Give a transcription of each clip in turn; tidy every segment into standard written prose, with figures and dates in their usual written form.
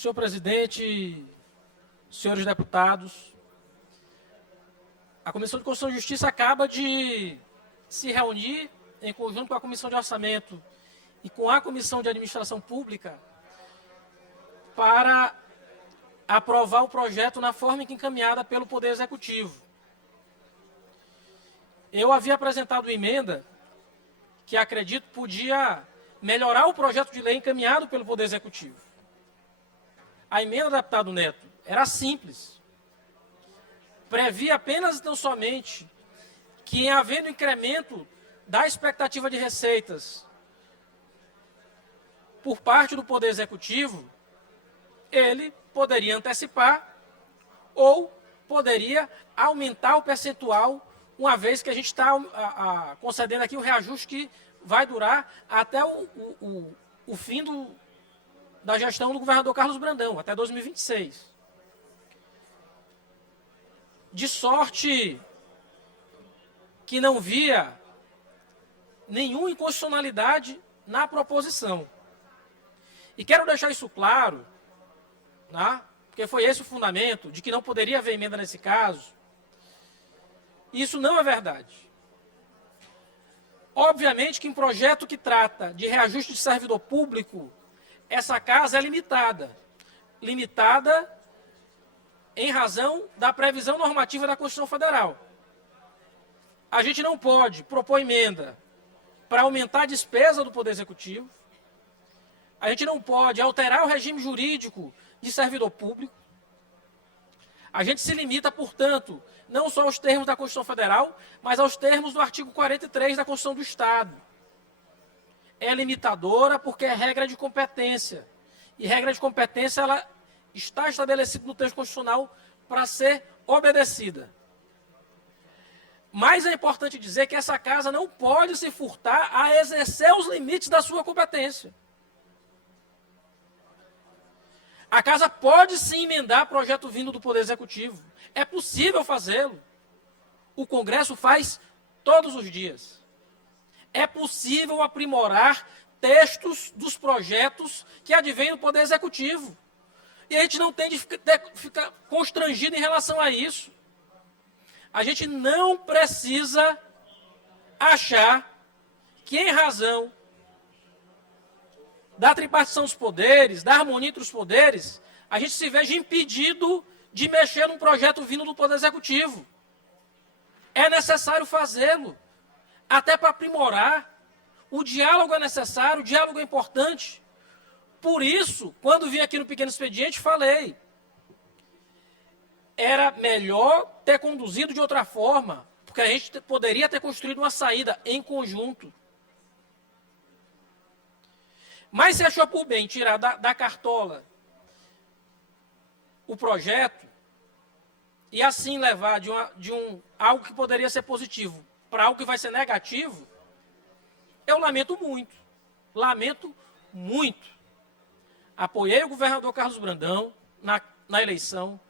Senhor presidente, senhores deputados, a Comissão de Constituição e Justiça acaba de se reunir em conjunto com a Comissão de Orçamento e com a Comissão de Administração Pública para aprovar o projeto na forma em que encaminhada pelo Poder Executivo. Eu havia apresentado uma emenda que acredito podia melhorar o projeto de lei encaminhado pelo Poder Executivo. A emenda do deputado Neto era simples. Previa apenas e tão somente que, em havendo incremento da expectativa de receitas por parte do Poder Executivo, ele poderia antecipar ou poderia aumentar o percentual, uma vez que a gente está concedendo aqui um reajuste que vai durar até o fim da gestão do governador Carlos Brandão, até 2026. De sorte que não via nenhuma inconstitucionalidade na proposição. E quero deixar isso claro, né, porque foi esse o fundamento de que não poderia haver emenda nesse caso. Isso não é verdade. Obviamente que em projeto que trata de reajuste de servidor público, essa casa é limitada. Limitada em razão da previsão normativa da Constituição Federal. A gente não pode propor emenda para aumentar a despesa do Poder Executivo. A gente não pode alterar o regime jurídico de servidor público. A gente se limita, portanto, não só aos termos da Constituição Federal, mas aos termos do artigo 43 da Constituição do Estado. É limitadora porque é regra de competência. E regra de competência, ela está estabelecida no texto constitucional para ser obedecida. Mas é importante dizer que essa casa não pode se furtar a exercer os limites da sua competência. A casa pode sim emendar projeto vindo do Poder Executivo. É possível fazê-lo. O Congresso faz todos os dias. É possível aprimorar textos dos projetos que advêm do Poder Executivo. E a gente não tem de ficar constrangido em relação a isso. A gente não precisa achar que, em razão da tripartição dos poderes, da harmonia entre os poderes, a gente se veja impedido de mexer num projeto vindo do Poder Executivo. É necessário fazê-lo, até para aprimorar. O diálogo é necessário, o diálogo é importante. Por isso, quando vim aqui no Pequeno Expediente, falei, era melhor ter conduzido de outra forma, porque a gente poderia ter construído uma saída em conjunto. Mas se achou por bem tirar da cartola o projeto e assim levar de algo que poderia ser positivo para algo que vai ser negativo, eu lamento muito. Lamento muito. Apoiei o governador Carlos Brandão na eleição,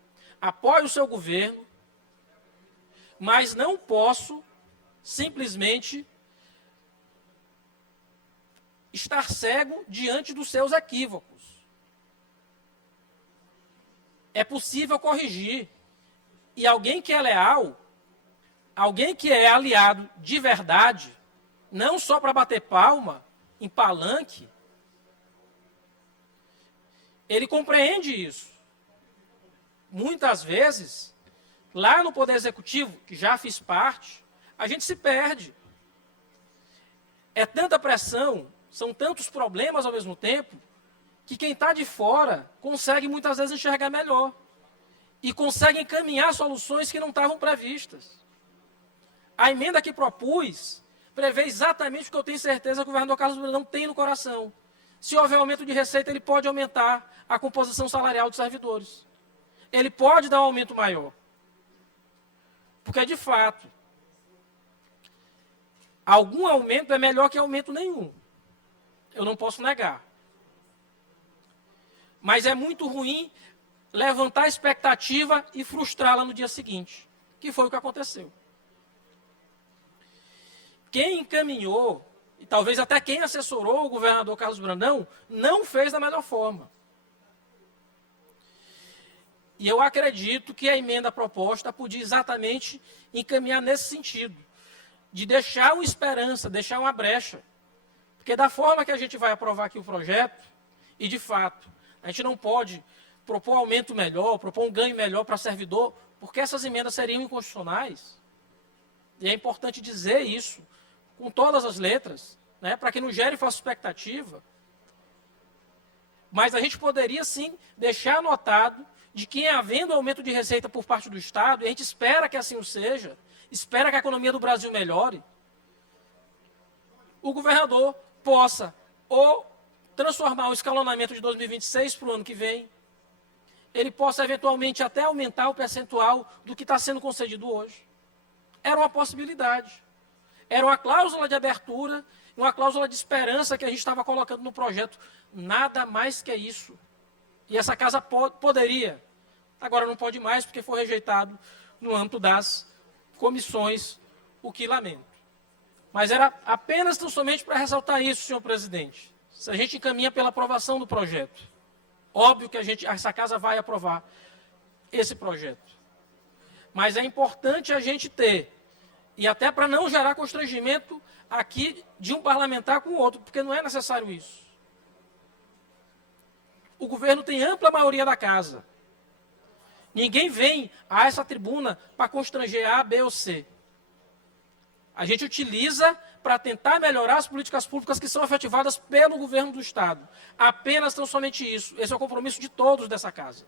apoio o seu governo, mas não posso simplesmente estar cego diante dos seus equívocos. É possível corrigir. E alguém que é leal, alguém que é aliado de verdade, não só para bater palma em palanque, ele compreende isso. Muitas vezes, lá no Poder Executivo, que já fiz parte, a gente se perde. É tanta pressão, são tantos problemas ao mesmo tempo, que quem está de fora consegue muitas vezes enxergar melhor. E consegue encaminhar soluções que não estavam previstas. A emenda que propus prevê exatamente o que eu tenho certeza que o governador Carlos Brandão tem no coração. Se houver aumento de receita, ele pode aumentar a composição salarial dos servidores. Ele pode dar um aumento maior. Porque, de fato, algum aumento é melhor que aumento nenhum. Eu não posso negar. Mas é muito ruim levantar a expectativa e frustrá-la no dia seguinte, que foi o que aconteceu. Quem encaminhou, e talvez até quem assessorou o governador Carlos Brandão, não fez da melhor forma. E eu acredito que a emenda proposta podia exatamente encaminhar nesse sentido, de deixar uma esperança, deixar uma brecha. Porque da forma que a gente vai aprovar aqui o projeto, e de fato, a gente não pode propor aumento melhor, propor um ganho melhor para servidor, porque essas emendas seriam inconstitucionais. E é importante dizer isso com todas as letras, né, para que não gere falsa expectativa. Mas a gente poderia, sim, deixar anotado de que, havendo aumento de receita por parte do Estado, e a gente espera que assim o seja, espera que a economia do Brasil melhore, o governador possa ou transformar o escalonamento de 2026 para o ano que vem, ele possa eventualmente até aumentar o percentual do que está sendo concedido hoje. Era uma possibilidade. Era uma cláusula de abertura, uma cláusula de esperança que a gente estava colocando no projeto. Nada mais que isso. E essa casa poderia, agora não pode mais, porque foi rejeitado no âmbito das comissões, o que lamento. Mas era apenas tão somente para ressaltar isso, senhor presidente. Se a gente encaminha pela aprovação do projeto, óbvio que essa casa vai aprovar esse projeto. Mas é importante a gente ter, e até para não gerar constrangimento aqui de um parlamentar com o outro, porque não é necessário isso. O governo tem ampla maioria da casa. Ninguém vem a essa tribuna para constranger A, B ou C. A gente utiliza para tentar melhorar as políticas públicas que são efetivadas pelo governo do Estado. Apenas tão somente isso. Esse é o compromisso de todos dessa casa.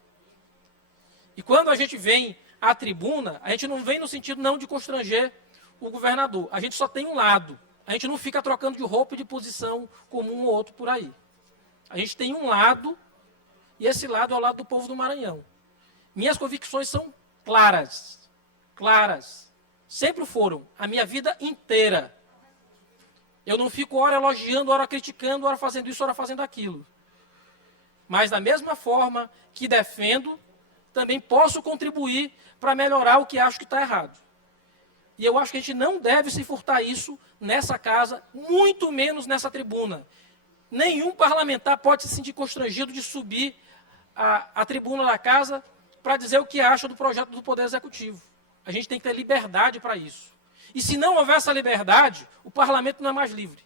E quando a gente vem à tribuna, a gente não vem no sentido não de constranger o governador. A gente só tem um lado. A gente não fica trocando de roupa e de posição como um ou outro por aí. A gente tem um lado, e esse lado é o lado do povo do Maranhão. Minhas convicções são claras. Claras. Sempre foram. A minha vida inteira. Eu não fico hora elogiando, hora criticando, hora fazendo isso, hora fazendo aquilo. Mas da mesma forma que defendo, também posso contribuir para melhorar o que acho que está errado. E eu acho que a gente não deve se furtar isso nessa casa, muito menos nessa tribuna. Nenhum parlamentar pode se sentir constrangido de subir a tribuna da casa para dizer o que acha do projeto do Poder Executivo. A gente tem que ter liberdade para isso. E se não houver essa liberdade, o parlamento não é mais livre.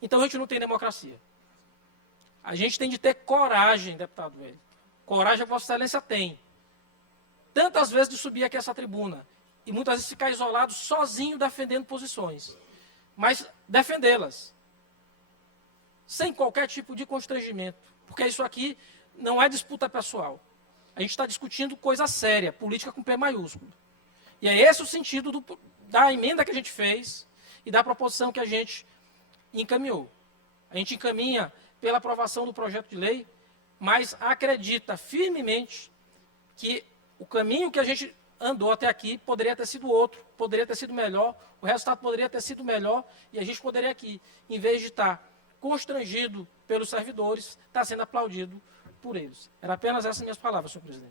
Então a gente não tem democracia. A gente tem de ter coragem, deputado Wellington. Coragem a Vossa Excelência tem. Tantas vezes de subir aqui essa tribuna. E muitas vezes ficar isolado, sozinho, defendendo posições. Mas defendê-las. Sem qualquer tipo de constrangimento. Porque isso aqui não é disputa pessoal. A gente está discutindo coisa séria, política com P maiúsculo. E é esse o sentido da emenda que a gente fez e da proposição que a gente encaminhou. A gente encaminha pela aprovação do projeto de lei, mas acredita firmemente que o caminho que a gente andou até aqui poderia ter sido outro, poderia ter sido melhor, o resultado poderia ter sido melhor, e a gente poderia aqui, em vez de estar constrangido pelos servidores, estar sendo aplaudido por eles. Era apenas essas minhas palavras, senhor presidente.